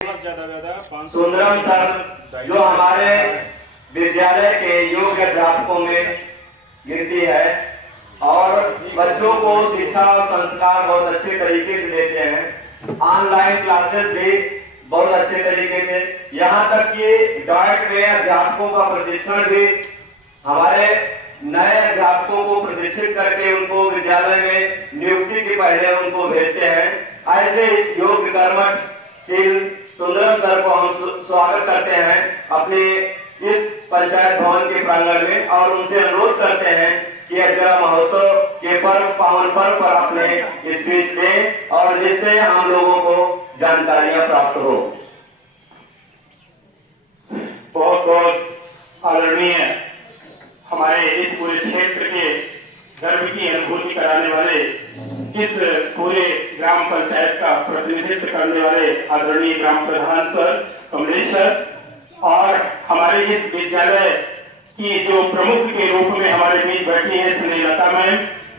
Sundaram sir जो हमारे विद्यालय के योग्य अध्यापकों में गिनती है और बच्चों को शिक्षा और संस्कार बहुत अच्छे तरीके से देते हैं। ऑनलाइन क्लासेस भी बहुत अच्छे तरीके से, यहाँ तक कि डायट में अध्यापकों का प्रशिक्षण भी हमारे नए अध्यापकों को प्रशिक्षित करके उनको विद्यालय में नियुक्ति के पहले उनको भेजते हैं। ऐसे योग्य कर्मशील सुंदरम सर को हम स्वागत करते हैं अपने इस पंचायत भवन के प्रांगण में और उनसे अनुरोध करते हैं कि अजगरा महोत्सव के पर्व पावन पर्व पर अपने स्पीच दें और जिससे हम लोगों को जानकारियां प्राप्त हो। बहुत बहुत आदरणीय हमारे इस पूरे क्षेत्र के गर्व की अनुभूति कराने वाले, इस पूरे ग्राम पंचायत का प्रतिनिधित्व करने वाले आदरणीय ग्राम प्रधान सर कमलेश सर और हमारे इस विद्यालय की जो प्रमुख के रूप में हमारे बीच बैठी है स्नेहलता मैम,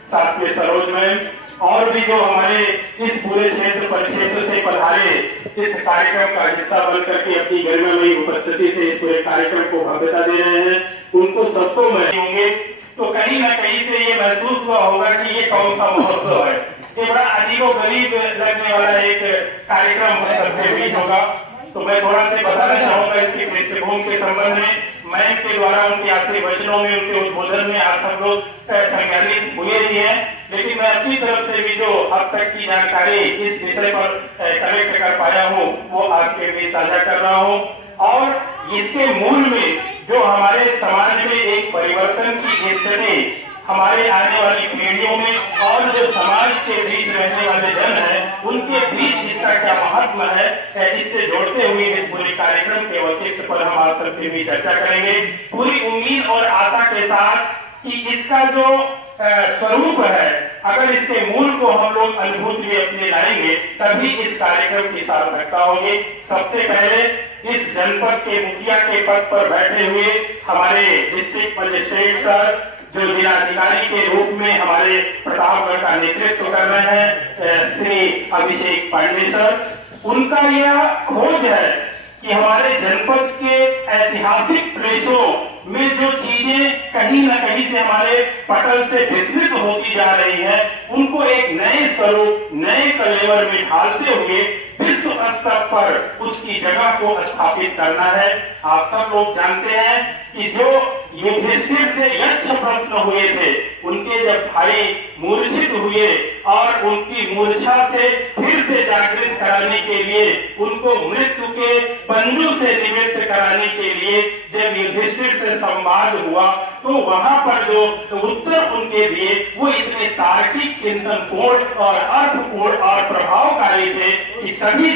साथ में सरोज मैम और भी जो हमारे इस पूरे क्षेत्र परिक्षेत्र से पधारे इस कार्यक्रम का हिस्सा बन करके अपनी गरिमामयी उपस्थिति से इस पूरे कार्यक्रम को भव्यता दे रहे हैं, उनको सबको मैं होंगे तो कहीं ना कहीं से ये महसूस हुआ होगा कि ये कौन सा महोत्सव है। ये बड़ा अजीबोगरीब लगने वाला एक कार्यक्रम सबसे बीच होगा। तो मैं थोड़ा सा बताना चाहूंगा इसकी पृष्ठभूमि के संबंध में। मैम के द्वारा उनके आखिरी वचनों में, उनके उद्बोधन में आप सब लोग संज्ञानित हुए ही हैं, लेकिन मैं अपनी तरफ से भी जो अब तक की जानकारी इस विषय पर कलेक्ट कर पाया हूँ वो आपके बीच साझा कर रहा हूँ। और इसके मूल में जो हमारे समाज में एक परिवर्तन की स्थिति हमारे आने वाली पीढ़ियों में और जो समाज के बीच रहने वाले जन हैं उनके बीच इसका क्या महत्व है, इससे जोड़ते हुए इस पूरे कार्यक्रम के औचित्य पर हम आप सबसे भी चर्चा करेंगे, पूरी उम्मीद और आशा के साथ कि इसका जो स्वरूप है, अगर इसके मूल को हम लोग अनुभूति में अपने लाएंगे तभी इस कार्यक्रम की सार्थकता होगी। सबसे पहले इस जनपद के मुखिया के पद पर बैठे हुए हमारे डिस्ट्रिक्ट मजिस्ट्रेट सर जो जिलाधिकारी के रूप में हमारे प्रतापगढ़ का नेतृत्व कर रहे हैं, श्री अभिषेक पांडे सर, उनका यह खोज है कि हमारे जनपद के ऐतिहासिक प्लेसों में जो चीजें कहीं न कहीं से हमारे पटल से विस्मृत होती जा रही है, उनको एक नए स्वरूप, नए कलेवर में ढालते हुए विश्व स्तर पर उसकी जगह को स्थापित करना है। आप सब लोग जानते हैं कि जो युधिष्ठिर से यक्ष प्रश्न हुए थे, उनके जब भाई मूर्छित हुए और उनकी मूर्छा से फिर से जागृत कराने के लिए, उनको मृत्यु के पंजों से निवृत्त कराने के लिए जब युधिष्ठिर से संवाद हुआ तो वहां पर जो उत्तर उनके दिए वो इतने तार्किक, चिंतनपूर्ण और अर्थपूर्ण और प्रभावकारी थे कि सभी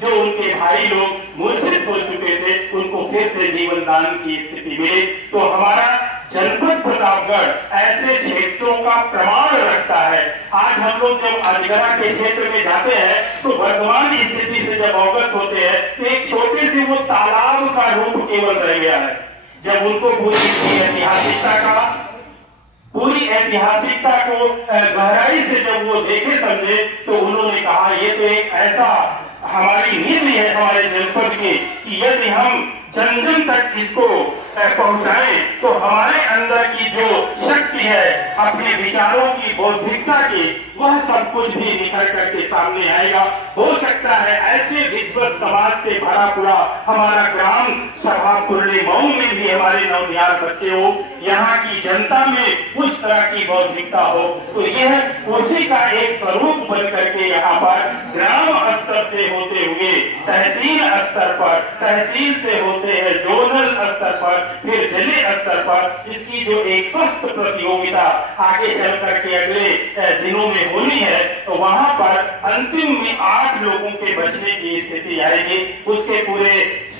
जो उनके भाई लोग मूर्छित हो चुके थे उनको फिर से जीवन दान की स्थिति मिली। तो हमारा जनपद प्रतापगढ़ ऐसे क्षेत्रों का प्रमाण रखता है। आज हम लोग जब अजगरा के क्षेत्र में जाते हैं तो वर्तमान स्थिति से जब अवगत होते हैं तो एक छोटे से वो तालाब का रूप केवल रह गया है। जब उनको पूरी ऐतिहासिकता को गहराई से जब वो देखे समझे तो उन्होंने कहा ये तो एक ऐसा हमारी नींव है हमारे जनपद की कि यदि हम जन जन तक इसको पहुंचाएं तो हमारे अंदर की जो शक्ति है अपने विचारों की, बौद्धिकता की, वह सब कुछ भी निखर करके सामने आएगा। हो सकता है ऐसे विद्वत समाज से भरा पूरा हमारा ग्राम सभा पूर्णे मऊ में भी हमारे नवनिहाल बच्चे हो, यहाँ की जनता में उस तरह की बौद्धिकता हो, तो यह उसी का एक स्वरूप बन करके यहाँ पर ग्राम स्तर से होते हुए तहसील स्तर पर, तहसील से होते हैं जोनल स्तर पर, फिर जिले स्तर पर इसकी जो एक स्वस्थ प्रतियोगिता आगे चल करके अगले दिनों में होनी है तो वहां पर अंतिम में 8 लोगों के बचने की स्थिति आएगी। उसके पूरे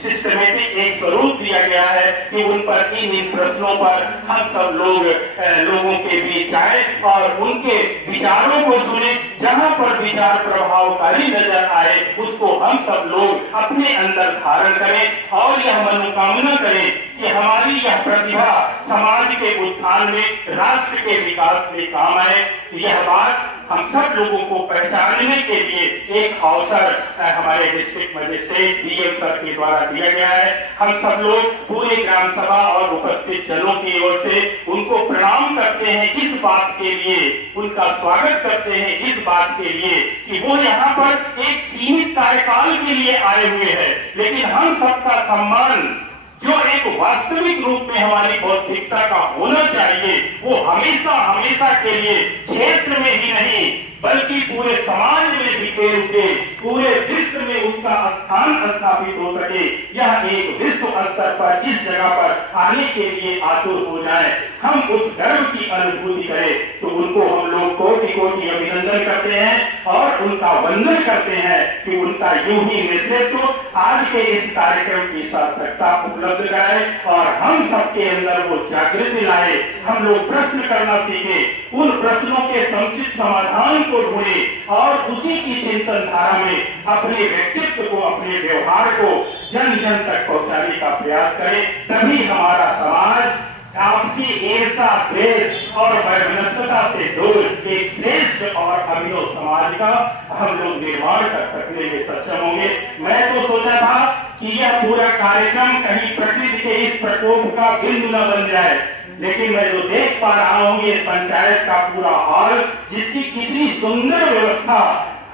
सिस्टमेटिक एक स्वरूप दिया गया है कि उन पर इन प्रश्नों पर हम सब लोगों के बीच जाए और उनके विचारों को सुने। जहां पर विचार प्रभावकारी नजर आए उसको हम सब लोग अपने अंदर धारण करें और यह मनोकामना करें कि हमारी यह प्रतिभा समाज के उत्थान में, राष्ट्र के विकास में काम आए। यह बात हम सब लोगों को पहचानने के लिए एक अवसर हमारे डिस्ट्रिक्ट मजिस्ट्रेट डीएम सर के द्वारा दिया गया है। हम सब लोग पूरे ग्राम सभा और उपस्थित जनों की ओर से उनको प्रणाम करते हैं इस बात के लिए, उनका स्वागत करते हैं इस बात के लिए कि वो यहाँ पर एक सीमित कार्यकाल के लिए आए हुए हैं, लेकिन हम सबका सम्मान जो एक वास्तविक रूप में हमारी बौद्धिकता का होना चाहिए, वो हमेशा हमेशा के लिए क्षेत्र में ही नहीं बल्कि पूरे समाज में बिखेर उठे, पूरे विश्व में उसका स्थान स्थापित हो सके, यह एक विश्व स्तर पर इस जगह पर आने के लिए आतुर हो जाए, हम उस गर्व की अनुभूति करें। तो उनको हम लोग कोटि कोटि अभिनंदन करते हैं और उनका वंदन करते हैं कि उनका यूं ही नेतृत्व आज के इस कार्यक्रम की सार्थकता उपलब्ध कराए और हम सबके अंदर वो जागृति लाए, हम लोग प्रश्न करना सीखे, उन प्रश्नों के समुचित समाधान को ढूंढे और उसी की चिंतन धारा में अपने व्यक्तित्व को, अपने व्यवहार को जन जन तक पहुंचाने का प्रयास करें। तभी हमारा समाज आपसी ईर्षा, द्वेष और वैमनस्यता से दूर एक श्रेष्ठ और अभिनव समाज का हम लोग निर्माण कर सकने में सक्षम होंगे। मैं तो सोचा था कि यह पूरा कार्यक्रम कहीं प्रकृति के इस प्रकोप का बिंदु न बन जाए, लेकिन मैं जो देख पा रहा हूँ ये पंचायत का पूरा हॉल, जिसकी कितनी सुंदर व्यवस्था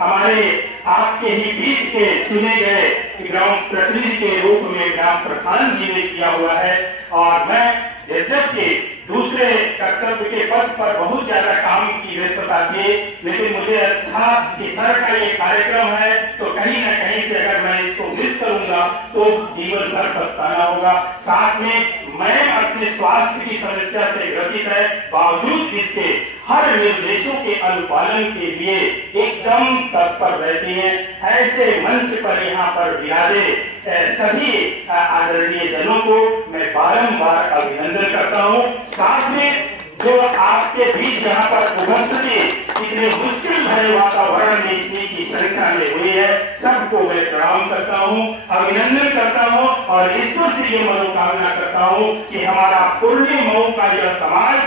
हमारे आपके ही बीच के चुने गए ग्राम प्रतिनिधि के रूप में ग्राम प्रधान जी ने किया हुआ है। और मैं यद्यपि दूसरे कर्तव्य के पद पर बहुत ज्यादा काम की व्यस्तता थी, लेकिन मुझे था कि सर का ये कार्यक्रम है तो कहीं न कहीं से अगर मैं इसको मिस करूंगा तो जीवन भर पछताना होगा। साथ में मैं अपने स्वास्थ्य की समस्या से ग्रसित है, बावजूद इसके हर निर्देशों के अनुपालन के लिए एकदम तत्पर रहती है। ऐसे मंच पर यहाँ पर विराजे सभी आदरणीय जनों को मैं बारंबार अभिनंदन करता हूँ। साथ में जो आपके बीच यहाँ पर उपस्थिति इतने मुश्किल भरे वातावरण में इतनी की संख्या में हुई है, सबको मैं प्रणाम करता हूँ, अभिनंदन करता हूँ और ईश्वर से ये मनोकामना करता हूँ कि हमारा पूर्णी मऊ का यह समाज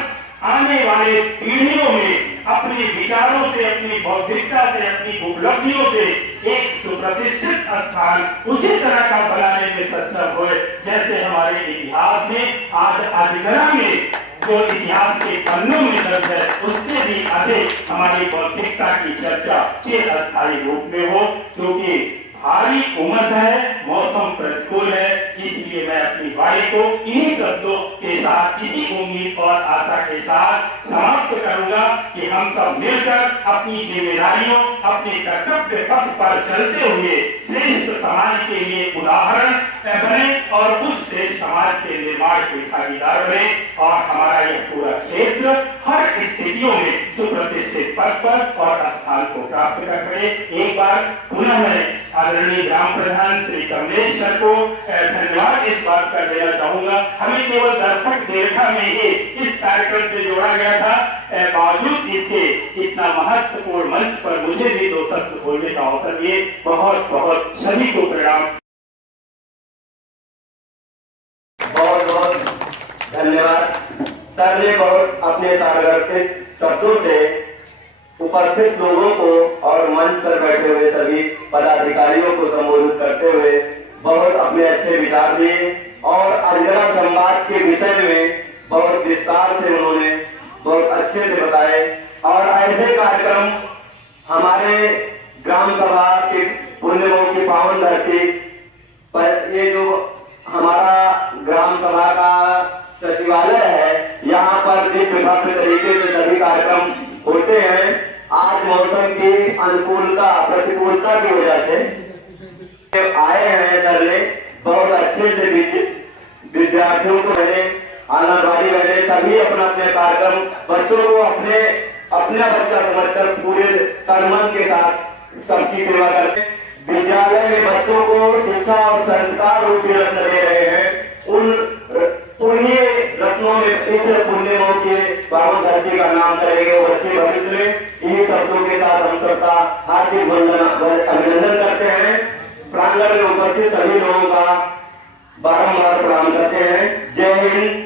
आने वाले पीढ़ियों में अपने विचारों से, अपनी बौद्धिकता से, अपनी उपलब्धियों से एक सुप्रतिष्ठित स्थान उसी तरह का बनाने में सक्षम हुए जैसे हमारे इतिहास में आज अधिगरा में जो इतिहास के पन्नों में दर्ज है उससे भी अधिक हमारी बौद्धिकता की चर्चा चिरस्थायी रूप में हो। क्योंकि भारी उमस है, मौसम प्रतिकूल है, इसलिए मैं अपनी वाणी को इन्हीं शब्दों के साथ, इसी उम्मीद और आशा के साथ समाप्त करूंगा कि हम सब मिलकर अपनी जिम्मेदारियों, अपने कर्तव्य पथ पर चलते हुए श्रेष्ठ समाज के लिए उदाहरण बने और उस श्रेष्ठ समाज के निर्माण के भागीदार बने और हमारा यह पूरा क्षेत्र हर स्थितियों में सुप्रतिष्ठित पद पर और स्थान को प्राप्त कर सके। एक बार पुनः मैं आदरणीय ग्राम प्रधान श्री कमलेश सर को धन्यवाद इस बात का देना चाहूंगा। हमें केवल दर्शक देखा में ही इस कार्यक्रम से जोड़ा गया था, बावजूद इसके इतना महत्वपूर्ण मंच पर मुझे भी दो शब्द बोलने का अवसर दिए। बहुत बहुत सभी को प्रणाम। बहुत बहुत धन्यवाद। सर ने बहुत अपने सार्वजनिक शब्दों से उपस्थित लोगों को और मंच पर बैठे हुए सभी पदाधिकारियों को संबोधित करते हुए बहुत अपने अच्छे विचार दिए और अधिगरा संवाद के विषय में बहुत विस्तार से उन्होंने बहुत अच्छे से बताए। और ऐसे कार्यक्रम हमारे ग्राम सभा के पुण्यमऊ की पावन धरती पर, ये जो हमारा ग्राम सभा का सचिवालय है, यहाँ पर दिव्य भव्य तरीके से सभी कार्यक्रम होते हैं। आज मौसम की अनुकूलता प्रतिकूलता की वजह से आए हैं सर ने बहुत अच्छे से विद्यार्थियों को मैंने आंगनबाड़ी मैंने सभी अपना अपने कार्यक्रम बच्चों को अपना बच्चा समझकर पूरे तन मन के साथ सबकी सेवा करते। विद्यालय में बच्चों को शिक्षा और संस्कार रूपी रत्न दे रहे हैं। उन्हीं रत्नों में इस पुण्यमऊ के पावन धरती का नाम करेंगे वो बच्चे भविष्य में। इन्हीं शब्दों के साथ हम सबका हार्दिक अभिनंदन करते हैं। प्रांगण में उपस्थित सभी लोगों का बारंबार प्रणाम करते हैं। जय हिंद।